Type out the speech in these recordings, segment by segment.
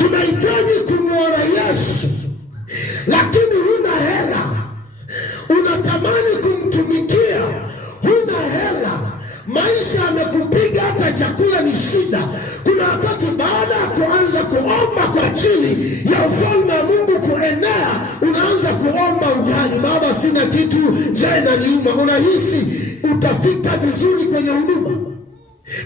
Tunahitaji kumwona Yesu, lakini huna hela. Unatamani kumtumikia, huna hela. Maisha yamekupiga, hata chakula ni shida. Kuna wakati baada ya kuanza kuomba kwa ajili ya ufalme wa Mungu kuenea, unaanza kuomba ugali. Baba, sina kitu, njaa inaniuma. Unahisi utafika vizuri kwenye huduma?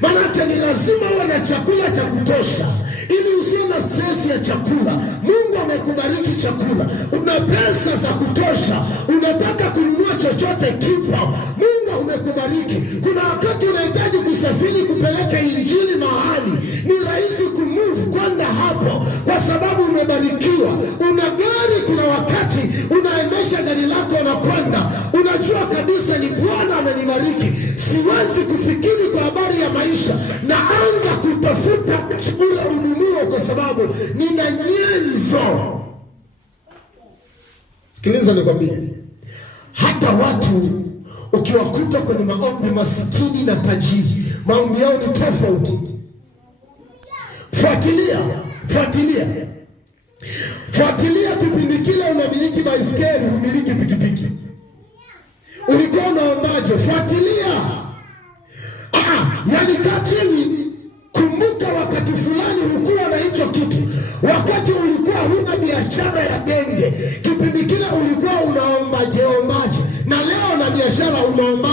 Maana ni lazima uwe na chakula cha kutosha ili usiwe na stress ya chakula. Mungu amekubariki chakula, una pesa za kutosha, unataka kununua chochote kipo, Mungu amekubariki. Kuna wakati unahitaji kusafiri kupeleka injili mahali, ni rahisi kumove kwenda hapo kwa sababu umebarikiwa. Una gari, kuna wakati unaendesha gari lako na kwenda, unajua kabisa ni Bwana amenibariki, siwezi kufikiri kwa habari ya maisha, naanza kutafuta ule hudumuo kwa sababu nina nyenzo. Sikiliza nikwambie, hata watu ukiwakuta kwenye maombi, masikini na tajiri, maombi yao ni tofauti. Fuatilia kipindi kile unamiliki baiskeli, umiliki pikipiki, ulikuwa unaombaje? Fuatilia. Yani kachini, kumbuka wakati fulani ulikuwa na hicho kitu. Wakati ulikuwa huna biashara ya genge, kipindi kile ulikuwa unaombaje? Na leo na biashara unaomba